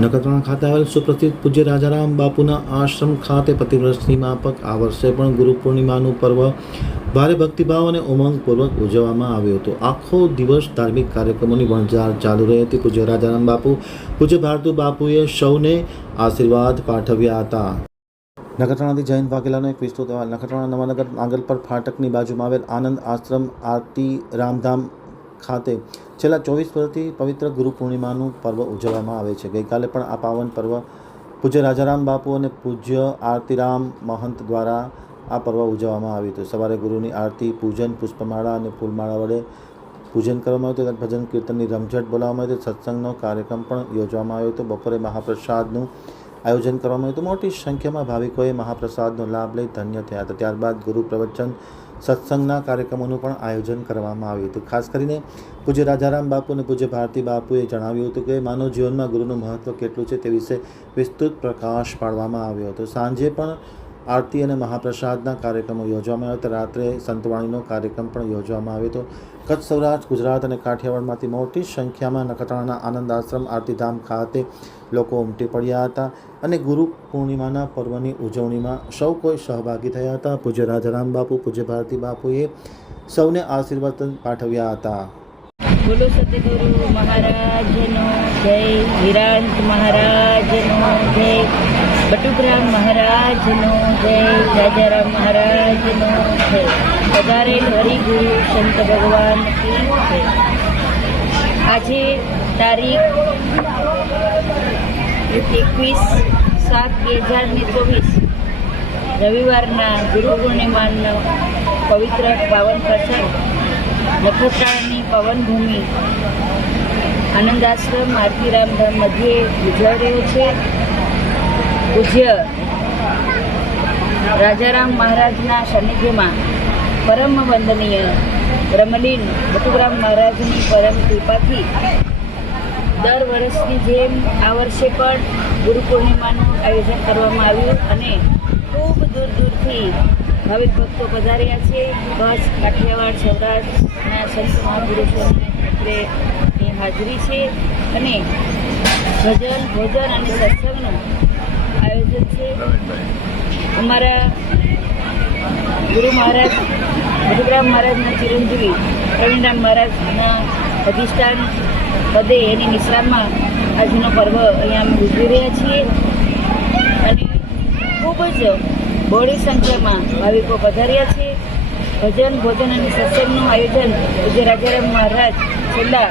નખત્રાણા ખાતે આવેલ સુપ્રસિદ્ધ પૂજ્ય રાજારામ બાપુના આશ્રમ ખાતે પ્રતિવર્ષની માફક આ વર્ષે પણ ગુરુ પૂર્ણિમાનું પર્વ ભારે ભક્તિભાવ અને ઉમંગપૂર્વક ઉજવવામાં આવ્યું હતું. આખો દિવસ ધાર્મિક કાર્યક્રમોની વણઝાર ચાલુ રહી હતી. પૂજ્ય રાજારામ બાપુ, પૂજ્ય ભારતુ બાપુએ સૌને આશીર્વાદ પાઠવ્યા હતા. નખત્રાણાથી જયંત વાઘેલાનો એક વિસ્તૃત અહેવાલ. નખત્રાણા નવાનગર નાંગલપર ફાટકની બાજુમાં આવેલ આનંદ આશ્રમ આરતી રામધામ ખાતે છેલ્લા 24 વર્ષથી પવિત્ર ગુરુ પૂર્ણિમાનું પર્વ ઉજવવામાં આવે છે. ગઈકાલે પણ આ પાવન પર્વ પૂજ્ય રાજારામ બાપુ અને પૂજ્ય આરતીરામ મહંત દ્વારા આ પર્વ ઉજવવામાં આવ્યું હતું. સવારે ગુરુની આરતી, પૂજન, પુષ્પમાળા અને ફૂલમાળા વડે પૂજન કરવામાં આવ્યું હતું. ભજન કીર્તનની રમઝટ બોલાવવામાં આવી હતી. સત્સંગનો કાર્યક્રમ પણ યોજવામાં આવ્યો હતો. બપોરે મહાપ્રસાદનું આયોજન કરવામાં આવ્યું હતું. મોટી સંખ્યામાં ભાવિકોએ મહાપ્રસાદનો લાભ લઈ ધન્ય થયા હતા. ત્યારબાદ ગુરુ પ્રવચન, સત્સંગના કાર્યક્રમોનું પણ આયોજન કરવામાં આવ્યું હતું. ખાસ કરીને પૂજ્ય રાજારામ બાપુ અને પૂજ્ય ભારતી બાપુએ જણાવ્યું હતું કે માનવ જીવનમાં ગુરુનું મહત્ત્વ કેટલું છે તે વિશે વિસ્તૃત પ્રકાશ પાડવામાં આવ્યો હતો. સાંજે પણ આરતી અને મહાપ્રસાદના કાર્યક્રમો યોજવામાં આવ્યા હતા. રાત્રે સંતવાણીનો કાર્યક્રમ પણ યોજવામાં આવ્યો હતો. કચ્છ, સૌરાષ્ટ્ર, ગુજરાત અને કાઠિયાવાડમાંથી મોટી સંખ્યામાં નખત્રાણાના આનંદ આશ્રમ આરતીધામ ખાતે લોકો ઉમટી પડ્યા હતા અને ગુરુ પૂર્ણિમાના પર્વની ઉજવણીમાં સૌ કોઈ સહભાગી થયા હતા. પૂજ્ય રાજારામ બાપુ, પૂજ્ય ભારતી બાપુએ સૌને આશીર્વાદ પાઠવ્યા હતા. બોલો સતગુરુ મહારાજનો જય, વિરાંત મહારાજનો જય, બટુગ્રામ મહારાજનો જય, રાજારામ મહારાજનો જય. પધારેલ હરિગુરુ સંત ભગવાન કી જય. આજે તારીખ 21/7/2024 રવિવારના ગુરુ પૂર્ણિમાનો પવિત્ર પાવન પ્રસંગ નખત્રાણાની પવનભૂમિ આનંદ આશ્રમ આરતી રામધામ મધ્યે ઉજવાઈ રહ્યો છે. પૂજ્ય રાજારામ મહારાજના સાનિધ્યમાં પરમ વંદનીય બ્રહ્મલીન બટુગ્રામ મહારાજની પરમ કૃપાથી દર વર્ષની જેમ આ વર્ષે પણ ગુરુ પૂર્ણિમાનું આયોજન કરવામાં આવ્યું અને ખૂબ દૂર દૂરથી ભાવિક ભક્તો પધાર્યા છે. કચ્છ, કાઠિયાવાડ, સૌરાષ્ટ્રના સંત મહાપુરુષોની હાજરી છે અને ભજન, ભોજન અને સત્સંગનું આયોજન છે. અમારા ગુરુ મહારાજ બટુગ્રામ મહારાજના ચિરંજીવી પ્રવીણરામ મહારાજના અધિષ્ઠાન પદે એની નિશ્રામાં આજનો પર્વ અહીંયા અમે ઉજવી રહ્યા છીએ અને ખૂબ જ બહોળી સંખ્યામાં ભાવિકો પધાર્યા છે. ભજન, ભોજન અને સત્સંગનું આયોજન પૂજ્ય રાજારામ મહારાજ છેલ્લા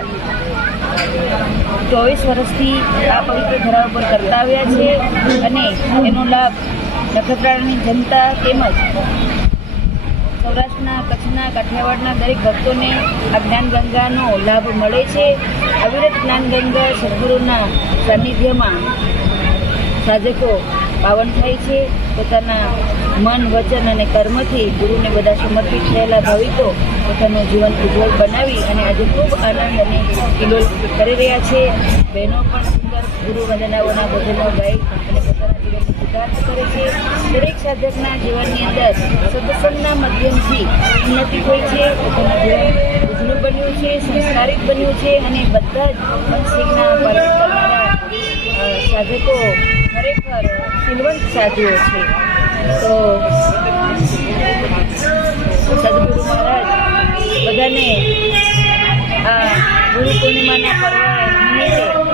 24 વર્ષથી આ પવિત્ર ધરા પર કરતા આવ્યા છે અને એનો લાભ નખત્રાણાની જનતા તેમજ સૌરાષ્ટ્રના, કચ્છના, કાઠિયાવાડના દરેક ભક્તોને આ જ્ઞાનગંગાનો લાભ મળે છે. અવિરત જ્ઞાનગંગા સદગુરુના સાનિધ્યમાં સાધકો પાવન થાય છે. પોતાના મન, વચન અને કર્મથી ગુરુને બધા સમર્પિત થયેલા ભાવિકો પોતાનું જીવન ઉજ્જવળ બનાવી અને આજે ખૂબ આનંદ અને કિલોલ કરી રહ્યા છે. બહેનો પણ સુંદર ગુરુ વંદનાઓના ભજનો ગાઈ અને પોતાના જીવનનો સિદ્ધાર્થ કરે છે. દરેક સાધકના જીવનની અંદર સત્સંગના માધ્યમથી ઉન્નતિ હોય છે. પોતાનું જીવન ઉજળું બન્યું છે, સંસ્કારિત બન્યું છે અને બધા જ મનસિંહના પાલન કરનારા સાધકો ખરેખર શીલવંત સાધુઓ છે. તો સદગુરુ મહારાજ બધાને આ ગુરુ પૂર્ણિમાના પર્વ નિમિત્તે ખૂબ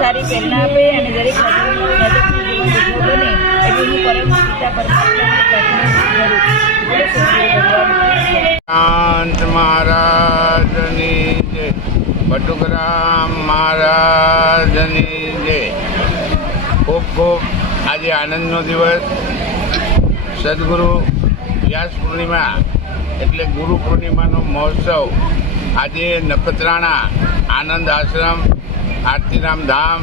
સારી પ્રેરણા આપે અને દરેક સાધકનું જીવન ઉજ્જવળ બને એવી હું પરમ પિતા પરમાત્માને પ્રાર્થના કરું. શાંત મહારાજની જય, બટુગ્રામ મહારાજની જય. ખૂબ ખૂબ આજે આનંદનો દિવસ. સદગુરુ વ્યાસ પૂર્ણિમા એટલે ગુરુ પૂર્ણિમાનો મહોત્સવ આજે નખત્રાણા આનંદ આશ્રમ આરતીરામ ધામ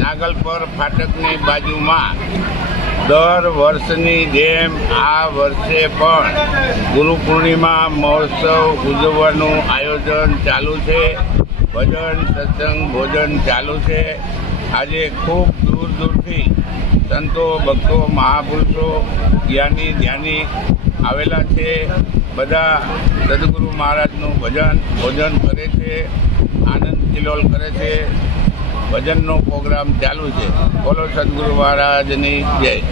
નાગલપર ફાટકની બાજુમાં દર વર્ષની જેમ આ વર્ષે પણ ગુરુ પૂર્ણિમા મહોત્સવ ઉજવવાનું આયોજન ચાલુ છે. ભજન, સત્સંગ, ભોજન ચાલુ છે. આજે ખૂબ દૂર દૂરથી સંતો, ભક્તો, મહાપુરુષો, જ્ઞાની, ધ્યાની આવેલા છે. બધા સદગુરુ મહારાજનું ભજન, ભોજન કરે છે, આનંદ કિલોલ કરે છે. ભજનનો પ્રોગ્રામ ચાલુ છે. બોલો સદગુરુ મહારાજની જય.